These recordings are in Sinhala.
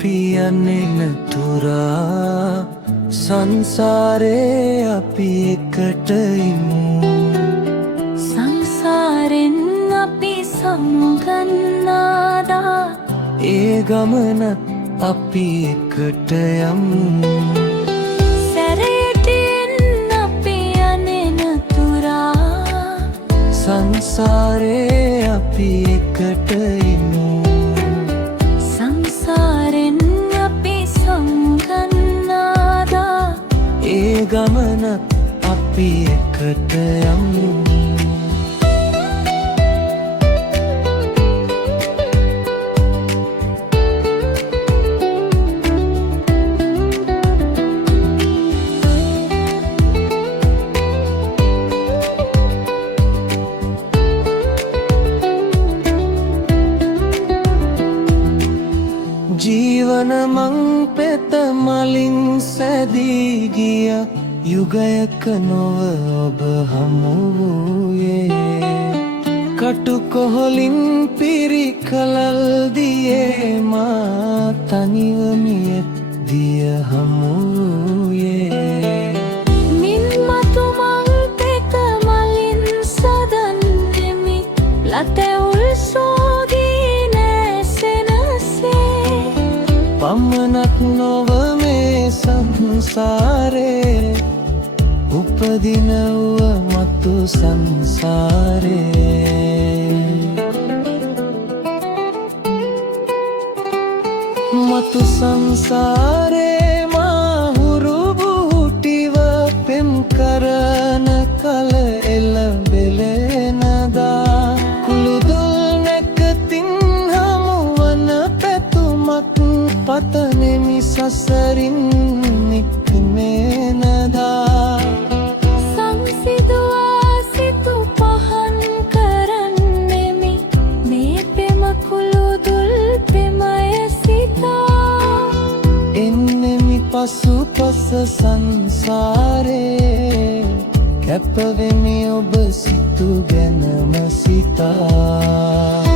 අපි යන්නේ තුරා සංසාරේ අපි එකට ඉමු සංසාරෙන් අපි සමුගන්නාදා ඒ ගමනත් අපි එකට යමු සැරයටින් අපි යන්නේ තුරා සංසාරේ අපි එකට ඉමු සංසාරෙන් අපි සමුගන්නාදා ඒ ගමනත් අපි එකට යමු ජීවන මං පෙත මලින් සැදී ගිය යුගයක නොව ඔබ හමු වූයේ කටුකොහලින් පිරි කලල් දියේ මා තනිව මිය දිය හමු වූයේ මින් මතු මං පෙත මලින් සදන්නෙමි ලතැවුල් සෝදී නැසෙනසේ පමණක් නොව මේ සංසාරේ උපදිනව මතු සංසාරේ මතු සංසාරේ මාහුරු බුටිව පෙම් කරන කල එළඹෙලෙනදා කුළුදුල් නැකතින් හමුවන පැතුමක් පතනෙමි සසරින් නික්මෙනදා සංසිදුවා සිතු පහන් කරන්නෙමි මේ පෙම කුළුදුල් පෙමය සිතා එන්නෙමි පසුපස සංසාරේ කැපවෙමි ඔබ සිතු ගැනම සිතා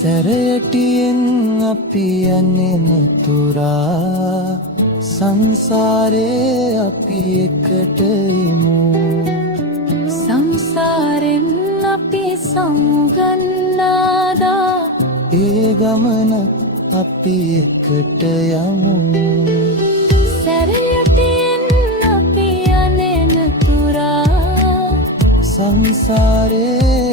සැරයටියෙන් අපි යන්නේ තුරා සංසාරේ අපි එකට ඉමු සංසාරෙන් අපි සමුගන්නාදා ඒ ගමන අපි එකට යමු සැරයටින් අපි යන්නේ තුරා සංසාරේ